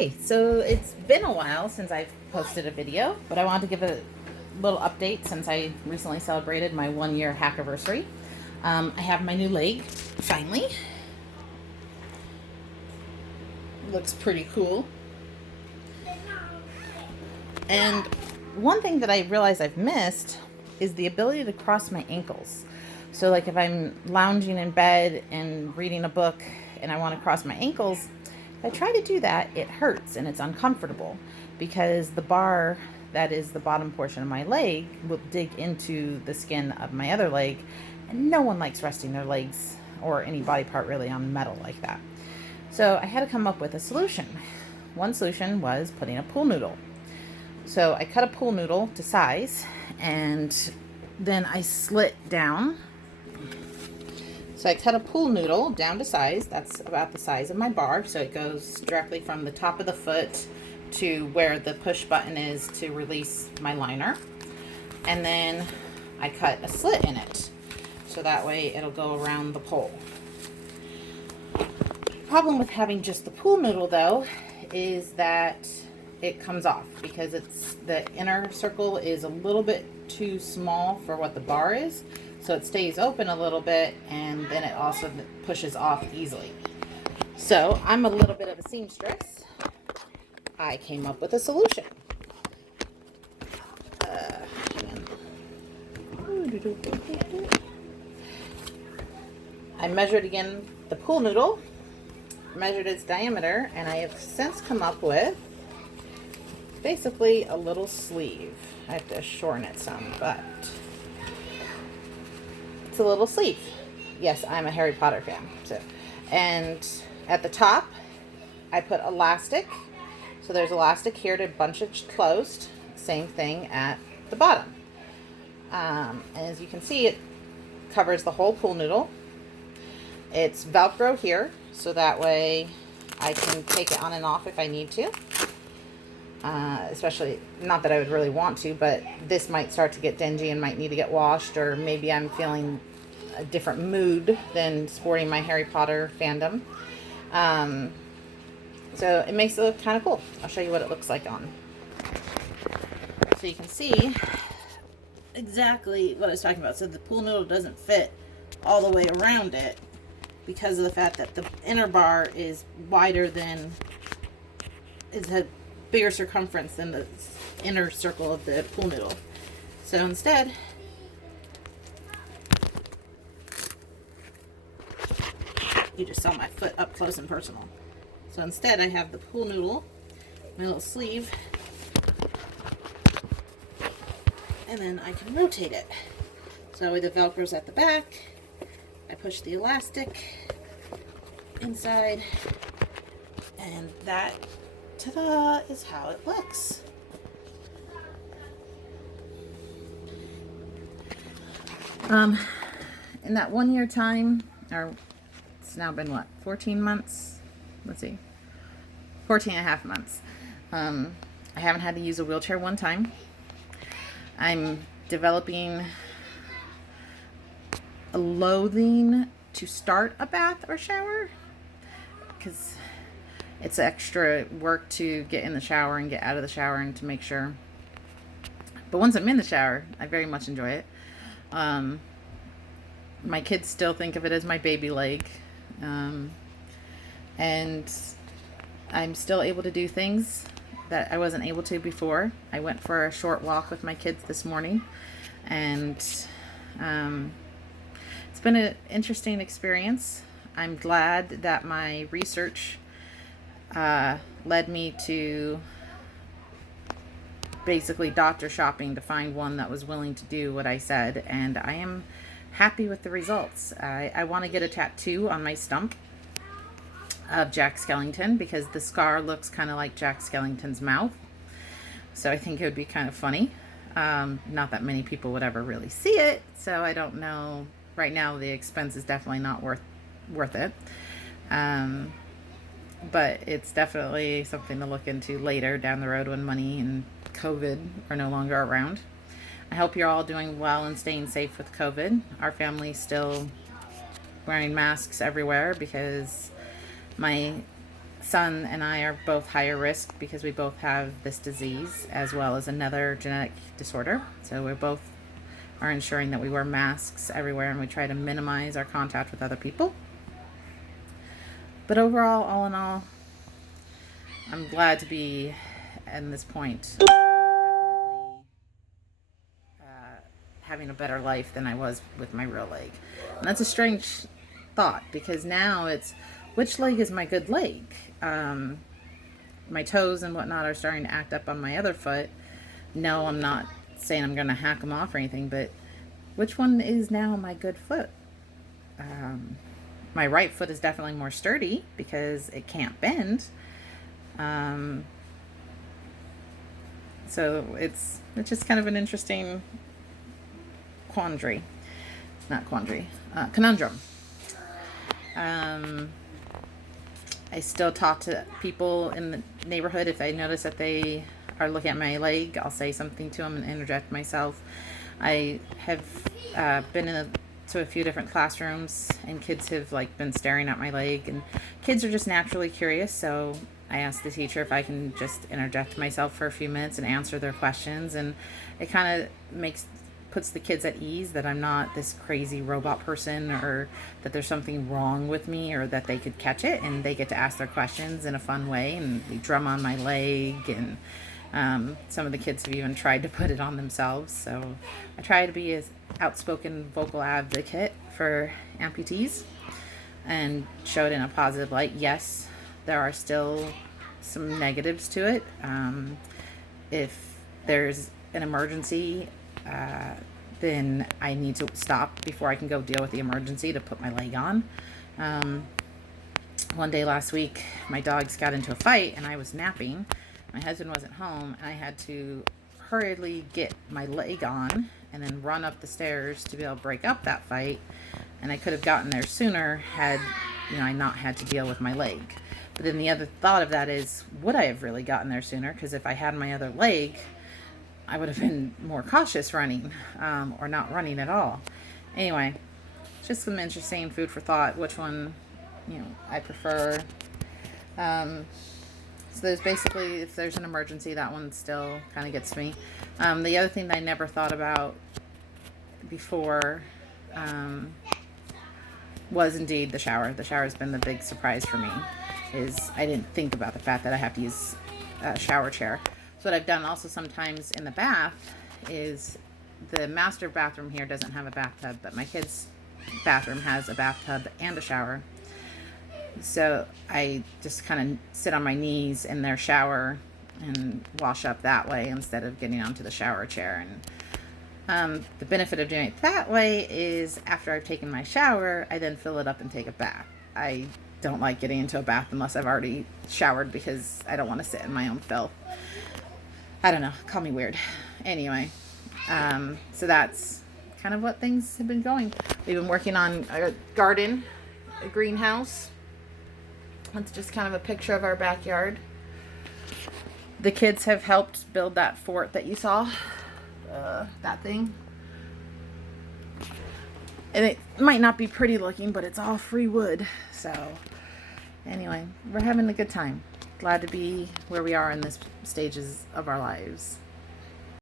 Okay, so it's been a while since I've posted a video, but I wanted to give a little update since I recently celebrated my 1 year hack anniversary. I have my new leg, finally. Looks pretty cool. And one thing that I realize I've missed is the ability to cross my ankles. So like if I'm lounging in bed and reading a book and I want to cross my ankles, if I try to do that, it hurts and it's uncomfortable because the bar that is the bottom portion of my leg will dig into the skin of my other leg, and no one likes resting their legs or any body part really on metal like that. So I had to come up with a solution. One solution was putting a pool noodle. So I cut a pool noodle to size and then I slit down. So I cut a pool noodle down to size. That's about the size of my bar. So it goes directly from the top of the foot to where the push button is to release my liner. And then I cut a slit in it. So that way it'll go around the pole. The problem with having just the pool noodle though is that it comes off because the inner circle is a little bit too small for what the bar is. So it stays open a little bit and then it also pushes off easily. So I'm a little bit of a seamstress. I came up with a solution. I measured again the pool noodle, measured its diameter, and I have since come up with basically a little sleeve. I have to shorten it some, but it's a little sleeve. Yes, I'm a Harry Potter fan. So, and at the top, I put elastic. So there's elastic here to bunch it closed. Same thing at the bottom. And as you can see, it covers the whole pool noodle. It's Velcro here, so that way I can take it on and off if I need to. Especially, not that I would really want to, but this might start to get dingy and might need to get washed, or maybe I'm feeling a different mood than sporting my Harry Potter fandom. So it makes it look kind of cool. I'll show you what it looks like on. So you can see exactly what I was talking about. So the pool noodle doesn't fit all the way around it because of the fact that the inner bar is wider than, is a bigger circumference than the inner circle of the pool noodle. So instead, you just saw my foot up close and personal. So instead I have the pool noodle, my little sleeve, and then I can rotate it. So the Velcro's at the back, I push the elastic inside, and that, ta-da, is how it looks. In that 1 year time, or it's now been what, 14 months? Let's see, 14 and a half months. I haven't had to use a wheelchair one time. I'm developing a loathing to start a bath or shower because it's extra work to get in the shower and get out of the shower and to make sure. But once I'm in the shower, I very much enjoy it. My kids still think of it as my baby leg. And I'm still able to do things that I wasn't able to before. I went for a short walk with my kids this morning, and it's been an interesting experience. I'm glad that my research led me to basically doctor shopping to find one that was willing to do what I said, and I am happy with the results. I want to get a tattoo on my stump of Jack Skellington because the scar looks kind of like Jack Skellington's mouth. So I think it would be kind of funny. Not that many people would ever really see it, so I don't know. Right now the expense is definitely not worth it. But it's definitely something to look into later down the road when money and COVID are no longer around. I hope you're all doing well and staying safe with COVID. Our family's still wearing masks everywhere because my son and I are both higher risk because we both have this disease as well as another genetic disorder. So we both are ensuring that we wear masks everywhere and we try to minimize our contact with other people. But overall, all in all, I'm glad to be at this point. Definitely having a better life than I was with my real leg. And that's a strange thought because now it's, which leg is my good leg? My toes and whatnot are starting to act up on my other foot. No, I'm not saying I'm going to hack them off or anything, but which one is now my good foot? My right foot is definitely more sturdy because it can't bend. So it's just kind of an interesting conundrum. I still talk to people in the neighborhood. If I notice that they are looking at my leg, I'll say something to them and interject myself. I have been to a few different classrooms, and kids have been staring at my leg, and kids are just naturally curious. So I asked the teacher if I can just interject myself for a few minutes and answer their questions, and it kind of puts the kids at ease that I'm not this crazy robot person, or that there's something wrong with me, or that they could catch it and they get to ask their questions in a fun way, and they drum on my leg, and some of the kids have even tried to put it on themselves. So I try to be as outspoken vocal advocate for amputees and show it in a positive light. Yes, there are still some negatives to it. If there's an emergency, then I need to stop before I can go deal with the emergency to put my leg on. One day last week, my dogs got into a fight and I was napping. My husband wasn't home, and I had to hurriedly get my leg on and then run up the stairs to be able to break up that fight. And I could have gotten there sooner had I not had to deal with my leg. But then the other thought of that is, would I have really gotten there sooner? Because if I had my other leg, I would have been more cautious running, or not running at all. Anyway, just some interesting food for thought, which one, I prefer. So there's basically, if there's an emergency, that one still kind of gets me. The other thing that I never thought about before was indeed the shower. The shower has been the big surprise for me. I didn't think about the fact that I have to use a shower chair. So what I've done also sometimes in the bath is, the master bathroom here doesn't have a bathtub, but my kids' bathroom has a bathtub and a shower. So I just kind of sit on my knees in their shower and wash up that way instead of getting onto the shower chair. And the benefit of doing it that way is, after I've taken my shower, I then fill it up and take a bath. I don't like getting into a bath unless I've already showered, because I don't want to sit in my own filth. I don't know, call me weird. Anyway, so that's kind of what things have been going. We've been working on a garden, a greenhouse. That's just kind of a picture of our backyard. The kids have helped build that fort that you saw. That thing. And it might not be pretty looking, but it's all free wood. So anyway, we're having a good time. Glad to be where we are in this stages of our lives.